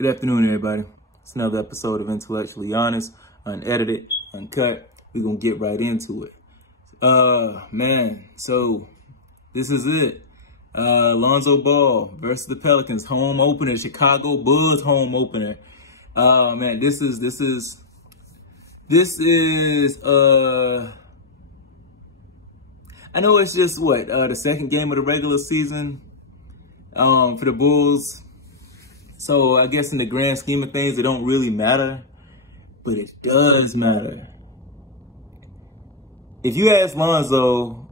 Good afternoon, everybody. It's another episode of Intellectually Honest, unedited, uncut. We're going to get right into it. Man, so this is it. Lonzo Ball versus the Pelicans, home opener, Chicago Bulls home opener. Man, this is I know it's just the second game of the regular season for the Bulls. So I guess in the grand scheme of things, it don't really matter, but it does matter. If you ask Lonzo,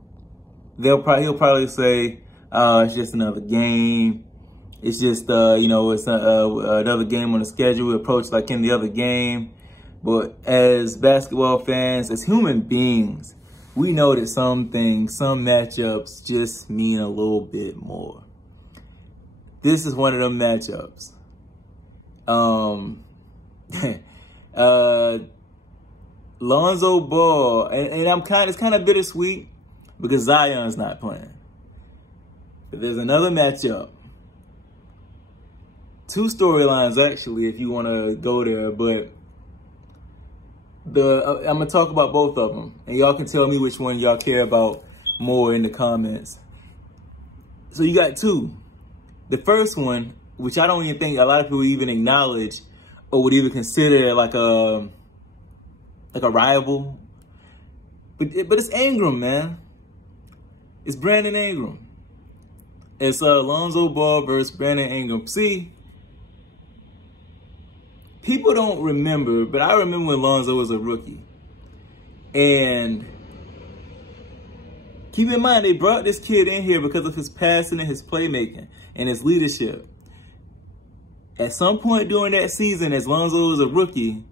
he'll probably say, it's just another game. It's just, it's another game on the schedule. We approach like any other game. But as basketball fans, as human beings, we know that some things, some matchups just mean a little bit more. This is one of them matchups. Lonzo Ball, and it's kind of bittersweet because Zion's not playing. But there's another matchup. Two storylines, actually, if you want to go there. But I'm going to talk about both of them. And y'all can tell me which one y'all care about more in the comments. So you got two. The first one, which I don't even think a lot of people even acknowledge or would even consider like a rival. But it's Ingram, man. It's Brandon Ingram. It's Lonzo Ball versus Brandon Ingram. See, people don't remember, but I remember when Lonzo was a rookie. And keep in mind, they brought this kid in here because of his passing and his playmaking and his leadership. At some point during that season, as Lonzo was a rookie,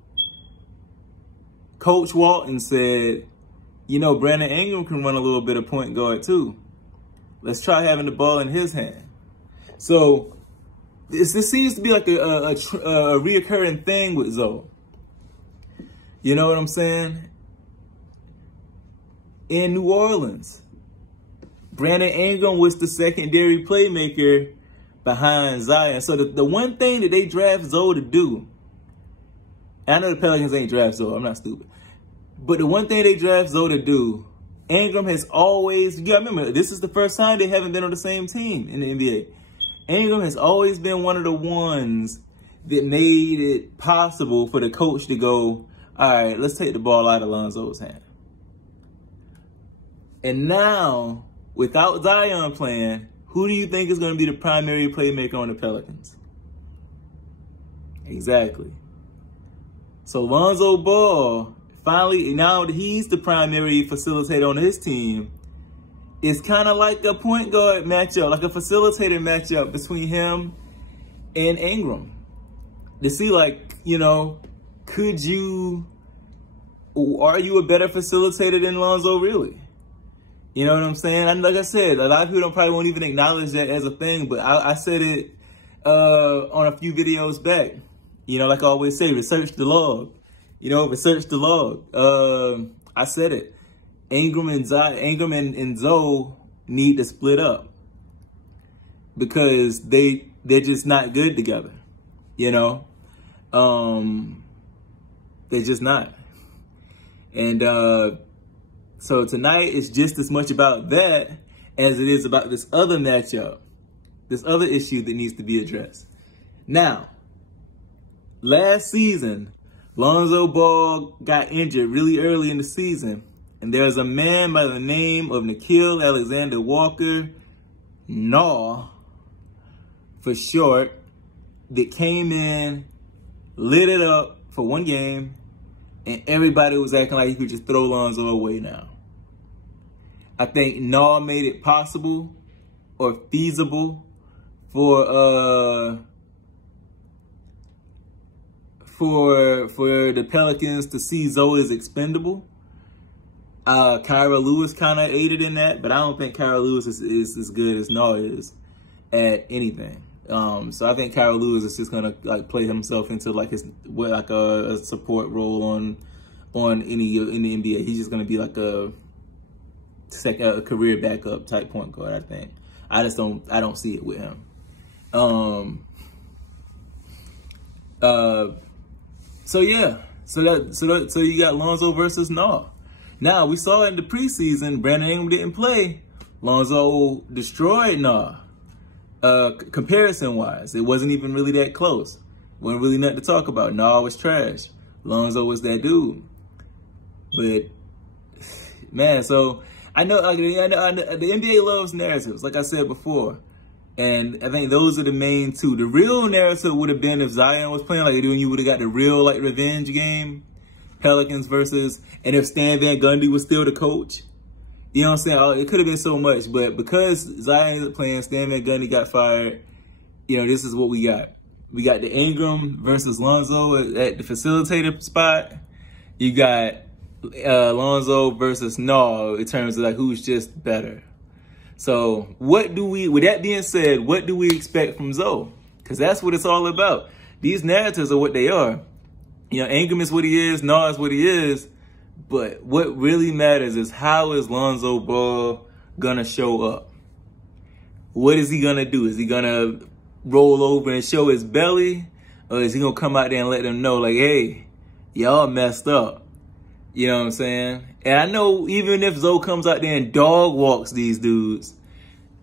Coach Walton said, Brandon Ingram can run a little bit of point guard too. Let's try having the ball in his hand. So this seems to be like a reoccurring thing with Zoe. You know what I'm saying? In New Orleans, Brandon Ingram was the secondary playmaker behind Zion. So the one thing that they draft Zoe to do, I know the Pelicans ain't draft Zoe, I'm not stupid. But the one thing they draft Zoe to do, Ingram has always, you gotta remember, this is the first time they haven't been on the same team in the NBA. Ingram has always been one of the ones that made it possible for the coach to go, all right, let's take the ball out of Lonzo's hand. And now, without Zion playing, who do you think is going to be the primary playmaker on the Pelicans? Exactly. So Lonzo Ball, finally, now that he's the primary facilitator on his team, it's kind of like a point guard matchup, like a facilitator matchup between him and Ingram. To see, are you a better facilitator than Lonzo really? You know what I'm saying? And like I said, a lot of people probably won't even acknowledge that as a thing, but I said it on a few videos back. Like I always say, research the log. Research the log. I said it. Ingram and Zoe need to split up because they're just not good together. They're just not. And so tonight is just as much about that as it is about this other matchup, this other issue that needs to be addressed. Now, last season, Lonzo Ball got injured really early in the season, and there's a man by the name of Nickeil Alexander-Walker, Naw for short, that came in, lit it up for one game, and everybody was acting like he could just throw Lonzo away now. I think Naw made it possible or feasible for the Pelicans to see Zoe as expendable. Kyra Lewis kind of aided in that, but I don't think Kyra Lewis is as good as Naw is at anything. So I think Kyra Lewis is just gonna play himself into a support role in the NBA. He's just gonna be like a career backup type point guard. I think. I don't see it with him. So yeah, so you got Lonzo versus Nah. Now we saw in the preseason, Brandon Ingram didn't play. Lonzo destroyed Nah. Comparison wise, it wasn't even really that close. Wasn't really nothing to talk about. Nah was trash. Lonzo was that dude. But man, so I know the NBA loves narratives, like I said before. And I think those are the main two. The real narrative would have been if Zion was playing, like you would have got the real like revenge game, Pelicans versus, and if Stan Van Gundy was still the coach. You know what I'm saying? Oh, it could have been so much, but because Zion isn't playing, Stan Van Gundy got fired. You know, this is what we got. We got the Ingram versus Lonzo at the facilitator spot. You got Lonzo versus Nah in terms of like who's just better. So with that being said, what do we expect from Zoe? Because that's what it's all about. These narratives are what they are. You know, Ingram is what he is, Nah is what he is. But what really matters is how is Lonzo Ball gonna show up? What is he gonna do? Is he gonna roll over and show his belly? Or is he gonna come out there and let them know like, hey, y'all messed up? You know what I'm saying? And I know even if Zoe comes out there and dog walks these dudes,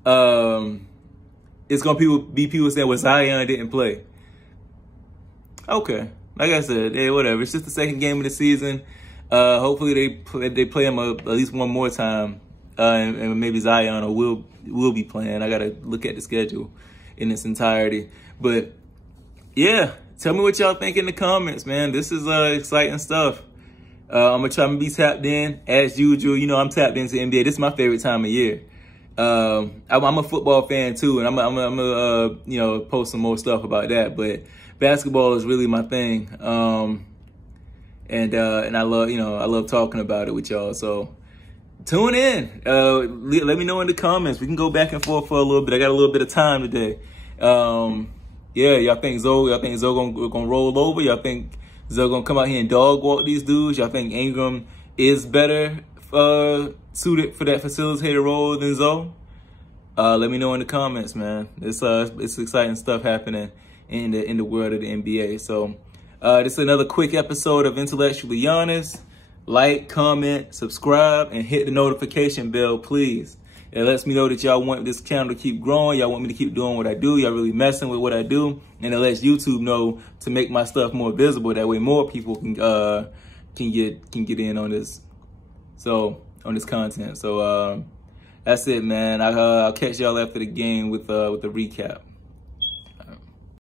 it's gonna be people saying, well, Zion didn't play. Okay, like I said, hey, whatever. It's just the second game of the season. Hopefully they play him at least one more time, and maybe Zion will be playing. I gotta look at the schedule in its entirety. But yeah, tell me what y'all think in the comments, man. This is exciting stuff. I'm gonna try to be tapped in as usual. You know, I'm tapped into NBA. This is my favorite time of year. I'm a football fan too, and I'm gonna you know, post some more stuff about that. But basketball is really my thing. And I love talking about it with y'all. So tune in. Let me know in the comments. We can go back and forth for a little bit. I got a little bit of time today. Yeah, y'all think Zoe gonna roll over? Y'all think Zoe gonna come out here and dog walk these dudes? Y'all think Ingram is better suited for that facilitator role than Zoe? Let me know in the comments, man. It's exciting stuff happening in the world of the NBA. So this is another quick episode of Intellectually Honest. Like, comment, subscribe, and hit the notification bell, please. It lets me know that y'all want this channel to keep growing. Y'all want me to keep doing what I do. Y'all really messing with what I do. And it lets YouTube know to make my stuff more visible. That way more people can get in on this. So, on this content. So, that's it, man. I'll catch y'all after the game with the recap.